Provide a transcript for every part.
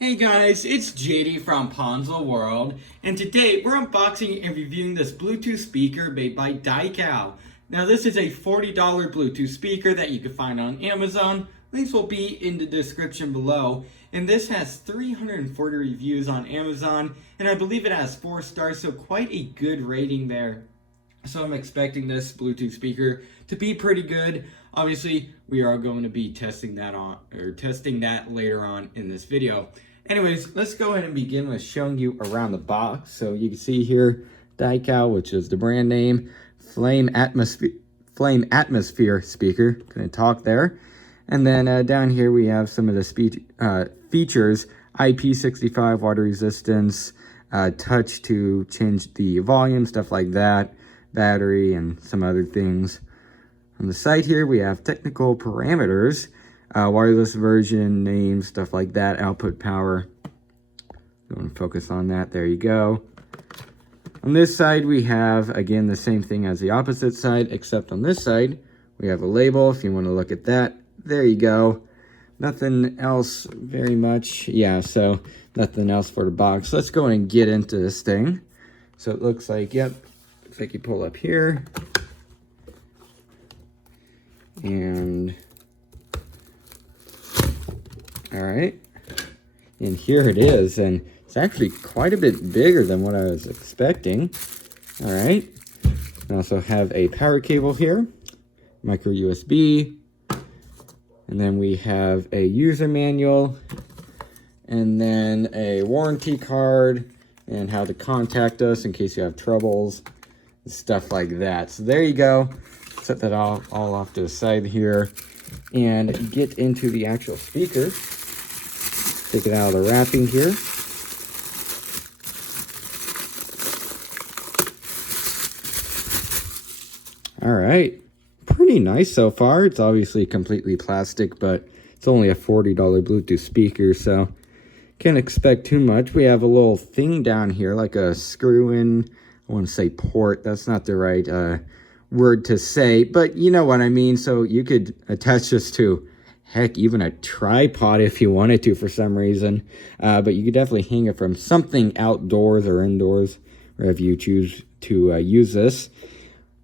Hey guys, it's JD from Ponzo World, and today we're unboxing and reviewing this Bluetooth speaker made by DiKaou. Now this is a $40 Bluetooth speaker that you can find on Amazon. Links will be in the description below. And this has 340 reviews on Amazon, and I believe it has 4 stars, so quite a good rating there. So I'm expecting this Bluetooth speaker to be pretty good. Obviously, we are going to be testing that later on in this video. Anyways, let's go ahead and begin with showing you around the box. So you can see here, DiKaou, which is the brand name, Flame Atmosphere speaker. Couldn't talk there. And then down here we have some of the features: IP65 water resistance, touch to change the volume, stuff like that, battery, and some other things. On the side here we have technical parameters, wireless version, name, stuff like that, output power. Don't focus on that. There you go. On this side we have, again, the same thing as the opposite side, except on this side we have a label if you want to look at that. There you go. Nothing else very much. Yeah, so nothing else for the box. Let's go and get into this thing. So it looks like, yep, looks like you pull up here. And all right, and here it is, and it's actually quite a bit bigger than what I was expecting. All right, I also have a power cable here, micro USB, and then we have a user manual, and then a warranty card, and how to contact us in case you have troubles, and stuff like that. So there you go. Set that all off to the side here and get into the actual speaker. Take it out of the wrapping here. All right, pretty nice so far. It's obviously completely plastic, but it's only a $40 Bluetooth speaker, so can't expect too much. We have a little thing down here, like a screw-in, I want to say port. That's not the right word to say, but you know what I mean. So you could attach this to, heck, even a tripod if you wanted to for some reason, but you could definitely hang it from something outdoors or indoors, wherever you choose to use this.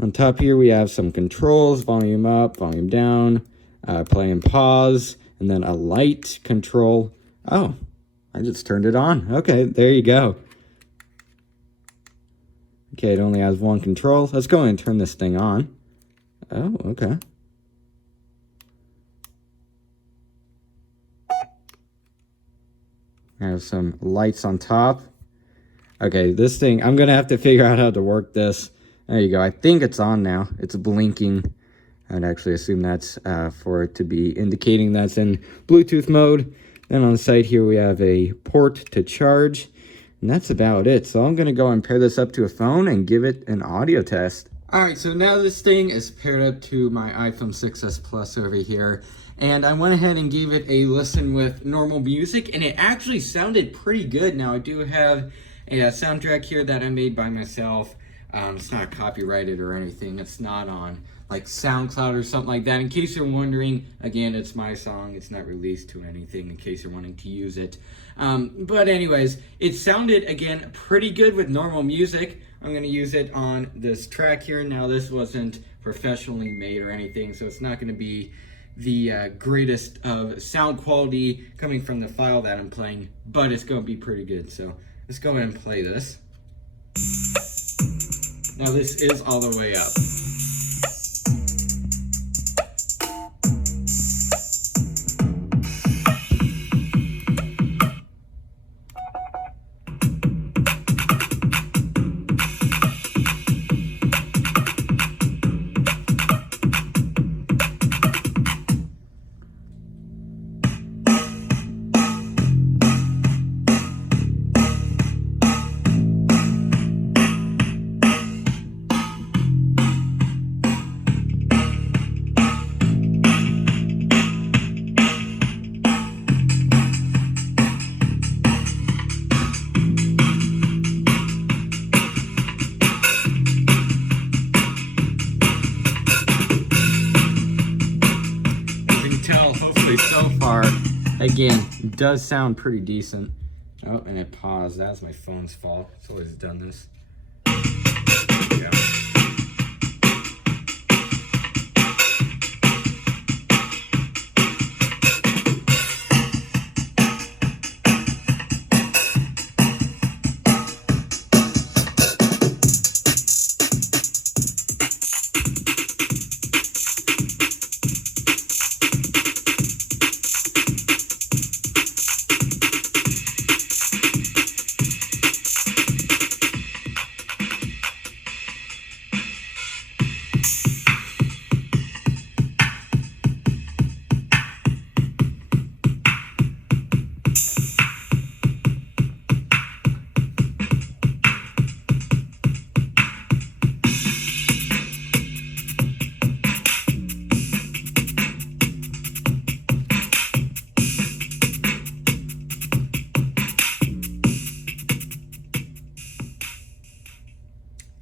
On top here we have some controls: volume up, volume down, play and pause, and then a light control. Oh, I just turned it on. Okay, there you go. Okay, it only has one control. Let's go ahead and turn this thing on. Oh, okay. I have some lights on top. Okay, this thing, I'm going to have to figure out how to work this. There you go. I think it's on now. It's blinking. I'd actually assume that's for it to be indicating that's in Bluetooth mode. Then on the side here we have a port to charge. And that's about it. So I'm going to go and pair this up to a phone and give it an audio test. Alright, so now this thing is paired up to my iPhone 6s Plus over here. And I went ahead and gave it a listen with normal music, and it actually sounded pretty good. Now I do have a soundtrack here that I made by myself. It's not copyrighted or anything. It's not on like SoundCloud or something like that. In case you're wondering, again, it's my song. It's not released to anything in case you're wanting to use it. But anyways, it sounded, again, pretty good with normal music. I'm going to use it on this track here. Now, this wasn't professionally made or anything, so it's not going to be the greatest of sound quality coming from the file that I'm playing, but it's going to be pretty good. So let's go ahead and play this. Now, this is all the way up. again, does sound pretty decent. Oh, and it paused. That's my phone's fault. It's always done this. There we go.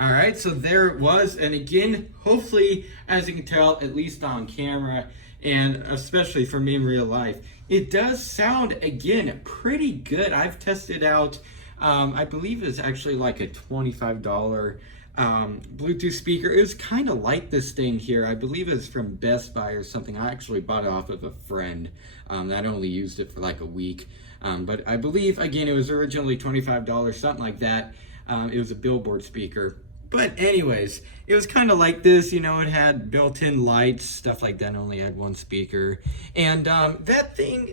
All right, so there it was. And again, hopefully, as you can tell, at least on camera, and especially for me in real life, it does sound, again, pretty good. I've tested out, I believe it's actually like a $25 Bluetooth speaker. It was kind of like this thing here. I believe it's from Best Buy or something. I actually bought it off of a friend that only used it for like a week. But I believe, again, it was originally $25, something like that. It was a billboard speaker. But anyways, it was kind of like this, you know, it had built-in lights, stuff like that, only had one speaker. And that thing,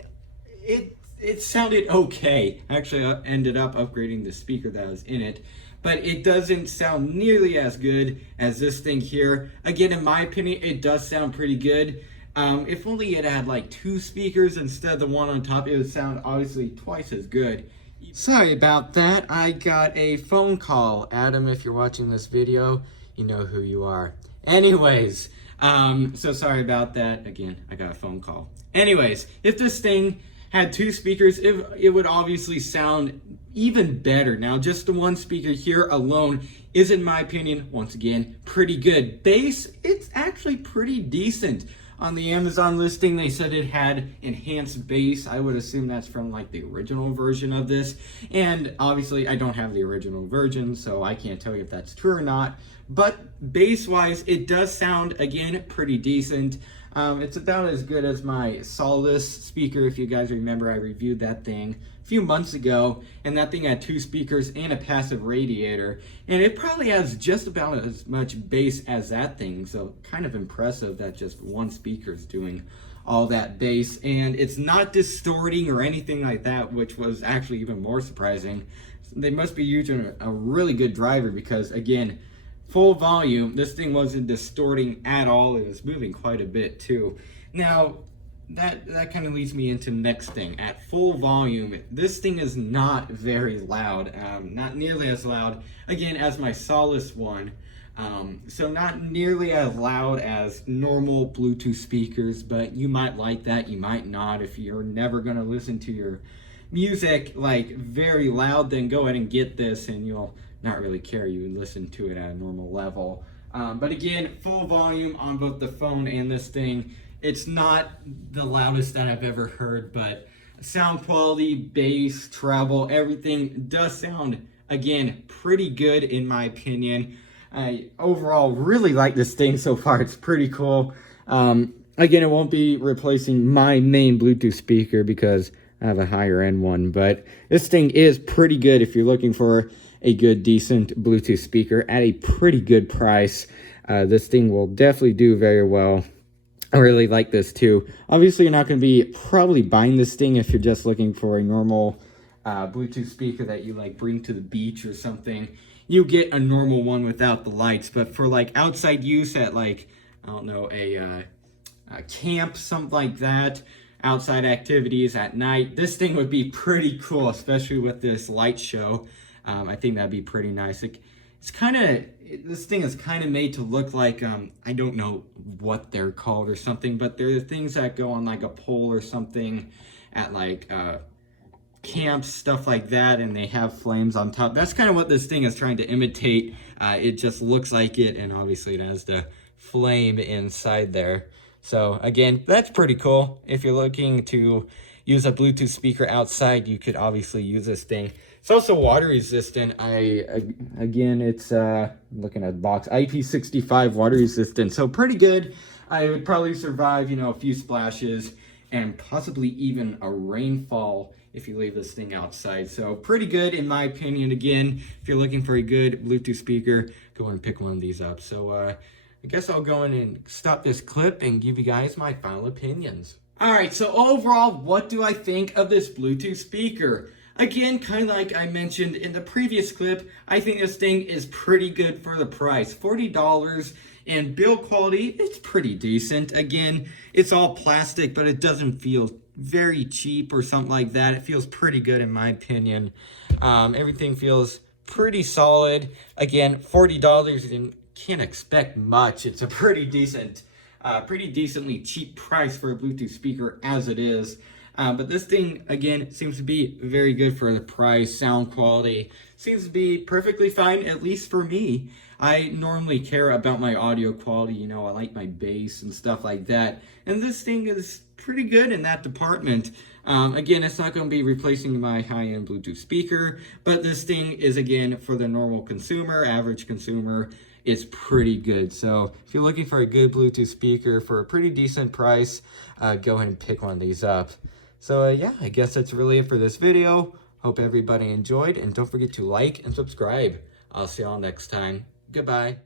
it sounded okay. Actually, I ended up upgrading the speaker that was in it. But it doesn't sound nearly as good as this thing here. Again, in my opinion, it does sound pretty good. If only it had like 2 speakers instead of the one on top, it would sound obviously twice as good. Sorry about that. I got a phone call. Adam, if you're watching this video, you know who you are. Anyways, so sorry about that. Again, I got a phone call. Anyways, if this thing had 2 speakers, it would obviously sound even better. Now, just the one speaker here alone is, in my opinion, once again, pretty good. Bass, it's actually pretty decent. On the Amazon listing, they said it had enhanced bass. I would assume that's from like the original version of this. And obviously, I don't have the original version, so I can't tell you if that's true or not. But bass-wise, it does sound, again, pretty decent. It's about as good as my Solace speaker. If you guys remember, I reviewed that thing a few months ago, and that thing had 2 speakers and a passive radiator, and it probably has just about as much bass as that thing, so kind of impressive that just one speaker is doing all that bass, and it's not distorting or anything like that, which was actually even more surprising. They must be using a really good driver because, again, full volume, this thing wasn't distorting at all. It was moving quite a bit too. Now, that kind of leads me into the next thing. At full volume, this thing is not very loud, not nearly as loud, again, as my Solace one. So not nearly as loud as normal Bluetooth speakers, but you might like that, you might not. If you're never gonna listen to your music like very loud, then go ahead and get this and you'll not really care. You would listen to it at a normal level. But again, full volume on both the phone and this thing. It's not the loudest that I've ever heard, but sound quality, bass, treble, everything does sound, again, pretty good in my opinion. I overall really like this thing so far. It's pretty cool. Again, it won't be replacing my main Bluetooth speaker because I have a higher end one, but this thing is pretty good if you're looking for a good, decent Bluetooth speaker at a pretty good price. This thing will definitely do very well. I really like this too. Obviously, you're not going to be probably buying this thing if you're just looking for a normal Bluetooth speaker that you like bring to the beach or something. You get a normal one without the lights, but for like outside use at like, I don't know, a camp, something like that, outside activities at night, this thing would be pretty cool, especially with this light show. I think that'd be pretty nice. It's kind of, this thing is kind of made to look like, I don't know what they're called or something, but they're the things that go on like a pole or something at like camps, stuff like that, and they have flames on top. That's kind of what this thing is trying to imitate. It just looks like it, and obviously it has the flame inside there. So again, that's pretty cool if you're looking to use a Bluetooth speaker outside, you could obviously use this thing. It's also water resistant. Again, it's looking at the box, IP65 water resistant, so pretty good. I would probably survive, you know, a few splashes and possibly even a rainfall if you leave this thing outside. So pretty good in my opinion. Again, if you're looking for a good Bluetooth speaker, go and pick one of these up. So I guess I'll go in and stop this clip and give you guys my final opinions. All right, so overall, what do I think of this Bluetooth speaker? Again, kind of like I mentioned in the previous clip, I think this thing is pretty good for the price. $40, and build quality, it's pretty decent. Again, it's all plastic, but it doesn't feel very cheap or something like that. It feels pretty good in my opinion. Everything feels pretty solid. Again, $40, you can't expect much. It's a pretty decently cheap price for a Bluetooth speaker as it is. But this thing, again, seems to be very good for the price. Sound quality seems to be perfectly fine, at least for me. I normally care about my audio quality, you know, I like my bass and stuff like that. And this thing is pretty good in that department. Again, it's not going to be replacing my high-end Bluetooth speaker, but this thing is, again, for the normal consumer, average consumer, it's pretty good. So if you're looking for a good Bluetooth speaker for a pretty decent price, go ahead and pick one of these up. So yeah, I guess that's really it for this video. Hope everybody enjoyed, and don't forget to like and subscribe. I'll see y'all next time. Goodbye.